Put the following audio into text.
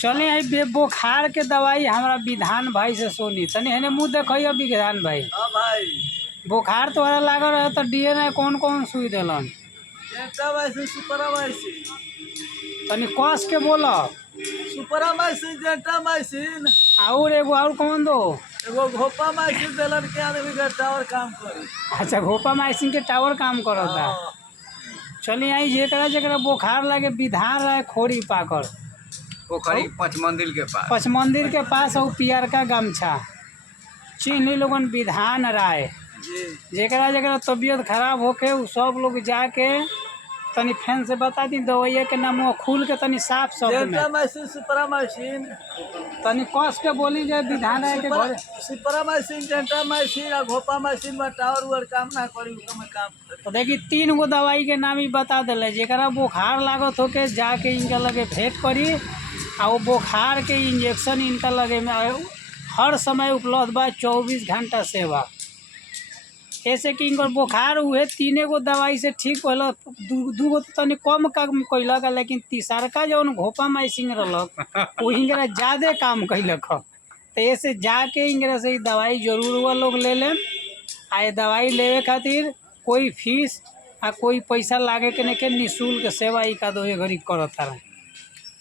चले आई बुखार के दवाई हमारा विधान भाई से सुनी तनी हेने मुँह देखिए विधान भाई। हाँ भाई बुखार तोहरा लागल रहे तो DNA कौन कौन सुई दिलन जेंटामाइसिन सुपरामाइसिन तनी कस के बोला। सुपरामाइसिन जेंटामाइसिन और एगो और कौन दो। एगो घोपामाइसिन देलन के आदमी का टावर काम करे। अच्छा घोपामाइसिन के टावर काम करता। हाँ। चलिए आई जेकरा जेकरा बुखार लगे विधान रहे खोरी पाकर पोखरी पच मंदिर के पास और पियर का गमछा चिन्ह लोगन विधान राय जी जेकरा जेकरा तबीयत खराब होके उ सब लोग जाके तनी फैन से बता दी दवाइया के नाम खुल के तनी साफ शब्द में जेंटामाइसिन सुपरामाइसिन तनी कस के बोली जाए विधान राय के घर। सुपरामाइसिन जेंटामाइसिन और घोपामाइसिन में टावर उवर काम ना करी में काम करे। तो देखी 3 गो दवाई के नाम ही बता दिले जेकरा बुखार लागत होके जाके इनका लगे भेंट करी आ वो बुखार के इंजेक्शन इनका लगे में हर समय उपलब्ध बा 24 घंटा सेवा। ऐसे कि इनकर बुखार हुए 3 गो दवाई से ठीक होल 2 गो तो तनी कम काम कैलक लेकिन तीसरका जौन घोपामाइसिन रहलक वो इनकरा ज़्यादा काम कैलक। तो ऐसे जाके इनकरा से दवाई जरूर वो लोग ले लें आ ये दवाई लेवे खातिर कोई फीस आ कोई पैसा लागे के नहीं के निःशुल्क सेवा एक आधो घड़ी करता रहे।